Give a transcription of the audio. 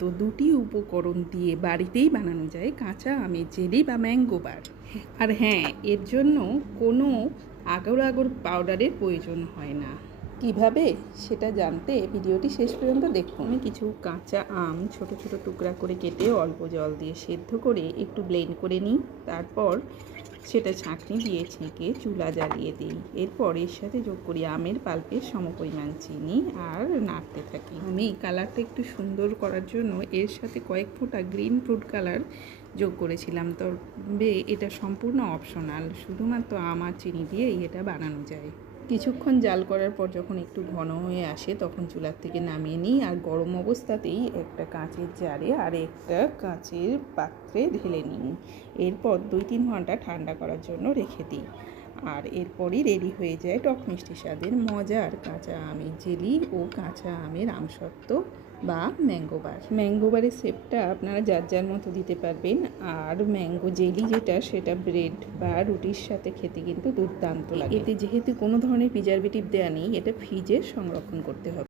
মাত্র দুটি উপকরণ দিয়ে বাড়িতেই বানানো যায় কাঁচা আমের জেলি বা ম্যাঙ্গো বার। আর হ্যাঁ, এর জন্য কোনো আগর আগর পাউডারের প্রয়োজন হয় না। কিভাবে সেটা জানতে ভিডিওটি শেষ পর্যন্ত দেখুন। আমি কিছু কাঁচা আম ছোট ছোট টুকরা করে কেটে অল্প জল দিয়ে সেদ্ধ করে একটু ব্লেন্ড করে নিই। তারপর সেটা ছাঁকনি দিয়ে ছেঁকে চুলা জ্বালিয়ে দিই। এরপর এর সাথে যোগ করি আমের পাল্পের সমপরিমাণ চিনি আর নাড়তে থাকি। আমি কালারটা একটু সুন্দর করার জন্য এর সাথে কয়েক ফোঁটা গ্রিন ফ্রুট কালার যোগ করেছিলাম, তবে এটা সম্পূর্ণ অপশনাল। শুধুমাত্র আম আর চিনি দিয়েই এটা বানানো যায়। কিছুক্ষণ জাল করার পর যখন একটু ঘন হয়ে আসে তখন চুলার থেকে নামিয়ে নিই আর গরম অবস্থাতেই একটা কাঁচের জারে আর একটা কাঁচের পাত্রে ঢেলে নিই। এরপর 2-3 ঘন্টা ঠান্ডা করার জন্য রেখে দিই। আর এরপরই রেডি হয়ে যায় টক মিষ্টি স্বাদের মজার কাঁচা আমের জেলি ও কাঁচা আমের আমসত্ত্ব বা ম্যাঙ্গো বার। ম্যাঙ্গো বারের শেপটা আপনারা যার যার মতো দিতে পারবেন। আর ম্যাঙ্গো জেলি যেটা, সেটা ব্রেড বা রুটির সাথে খেতে কিন্তু দুর্দান্ত লাগে। এতে যেহেতু কোনো ধরনের প্রিজারভেটিভ দেওয়া নেই, এটা ফ্রিজে সংরক্ষণ করতে হবে।